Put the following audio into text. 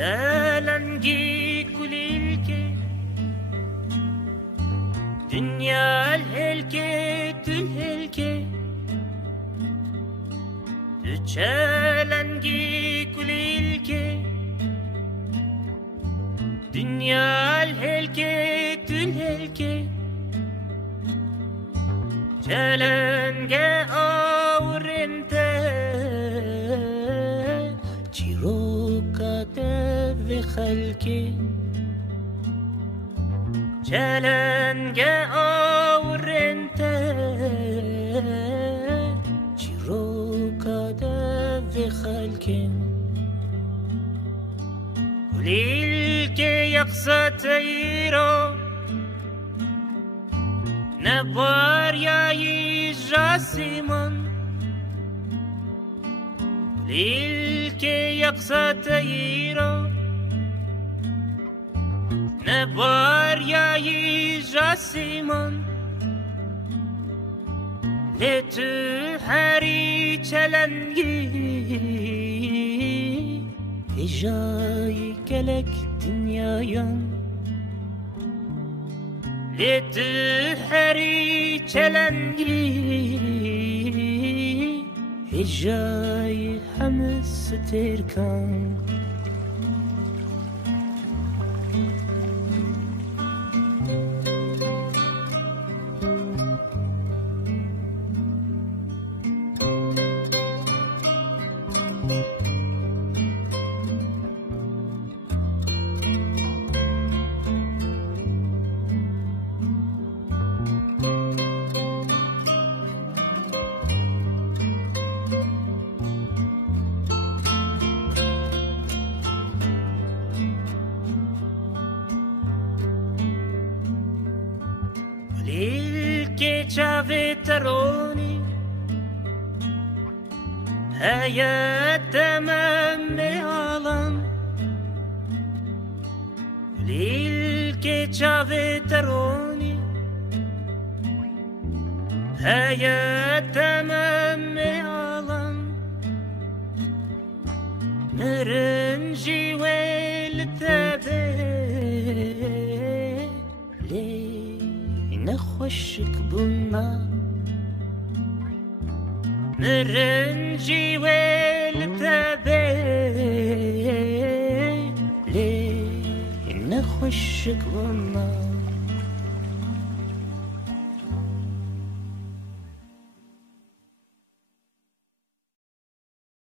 شالنجي كل الكي دنيا الهلكي تلهلكي شالنجي كل الكي دنيا الهلكي تلهلكي شالنجي أورنته في خلكي چلنگه آورنته چیرو کاده في خلكي قليل كي يقصى تيرو نبار يا يجاسيمون قليل كي يقصى تيرو نبار يا يجاسيمون لتحري چلنگي هجاي كلك دنيايان لتحري چلنگي هجاي حمس تركان che c'avete هيا تمام عالم قليل كي c'avete هيا تمام عالم نرنجي والتابع نخوشك بنا نرنجي والتابع نخوشك بنا